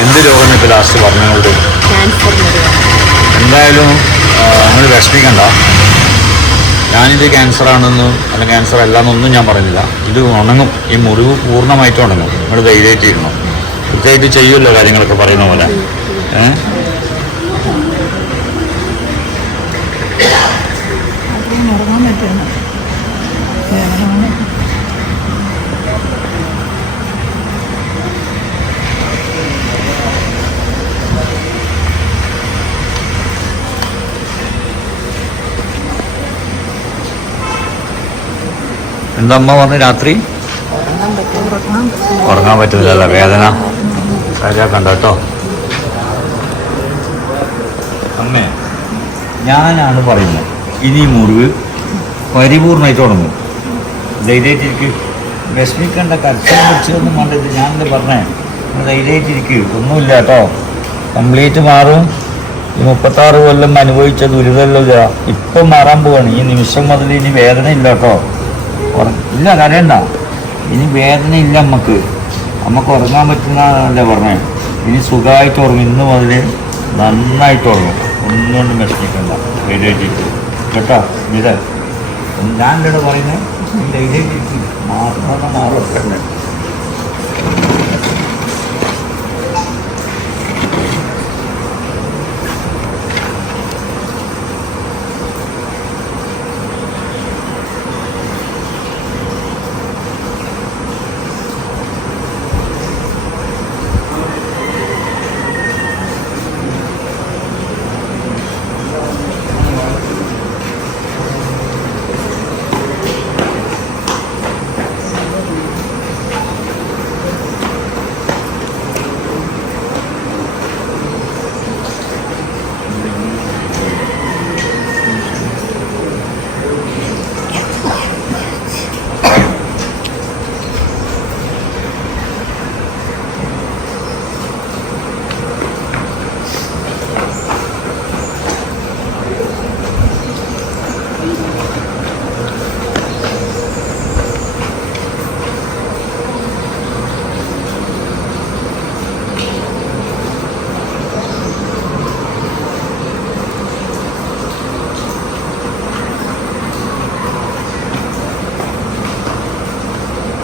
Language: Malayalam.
എന്ത് രോഗം ഇപ്പോൾ ലാസ്റ്റ് പറഞ്ഞോട് എന്തായാലും നിങ്ങൾ വിഷമിക്കണ്ട ഞാനിത് ക്യാൻസർ ആണെന്ന് അല്ല ക്യാൻസർ അല്ല എന്നൊന്നും ഞാൻ പറയുന്നില്ല ഇത് ഉണങ്ങും ഈ മുറിവ് പൂർണമായിട്ട് ഉണങ്ങും നിങ്ങൾ ധൈര്യമായിട്ടിരുന്നു കൃത്യമായിട്ട് ചെയ്യുമല്ലോ കാര്യങ്ങളൊക്കെ പറയുന്ന പോലെ ഏഹ് ഉറങ്ങാൻ പറ്റുന്നു എന്താ അമ്മ പറഞ്ഞു രാത്രി? ഉറങ്ങാൻ പറ്റും ഉറങ്ങാൻ പറ്റും ഉറങ്ങാൻ പറ്റില്ല വേദന ശരിയാക്കണ്ട കേട്ടോ അമ്മേ ഞാനാണ് പറയുന്നത്. ഇനി മുറിവ് പരിപൂർണമായിട്ട് തുടങ്ങും ധൈര്യമായിട്ടിരിക്കും. വിഷമിക്കേണ്ട കരച്ചിലും വെച്ചൊന്നും വേണ്ടത് ഞാൻ പറഞ്ഞേ. ധൈര്യമായിട്ടിരിക്കും. ഒന്നുമില്ല കേട്ടോ കംപ്ലീറ്റ് മാറും. ഈ മുപ്പത്താറ് കൊല്ലം അനുഭവിച്ച ദുരിതമല്ലോ ഇപ്പം മാറാൻ പോവാണ്. ഈ നിമിഷം മുതൽ ഇനി വേദന ഇല്ല കേട്ടോ ഇല്ല കരയണ്ട. ഇനി വേദന ഇല്ല നമുക്ക് നമുക്ക് ഉറങ്ങാൻ പറ്റുന്നതല്ലേ പറഞ്ഞേ. ഇനി സുഖമായിട്ട് ഉറങ്ങും. ഇന്ന് മുതൽ നന്നായിട്ട് ഉറങ്ങും. ഒന്നുകൊണ്ടും വിഷമിക്കണ്ട. ധൈര്യമായിട്ടിരിക്കും കേട്ടോ ഇത് ഞാൻ ഇവിടെ പറയുന്നത് മാത്രമാണ് മാറുന്ന മാറും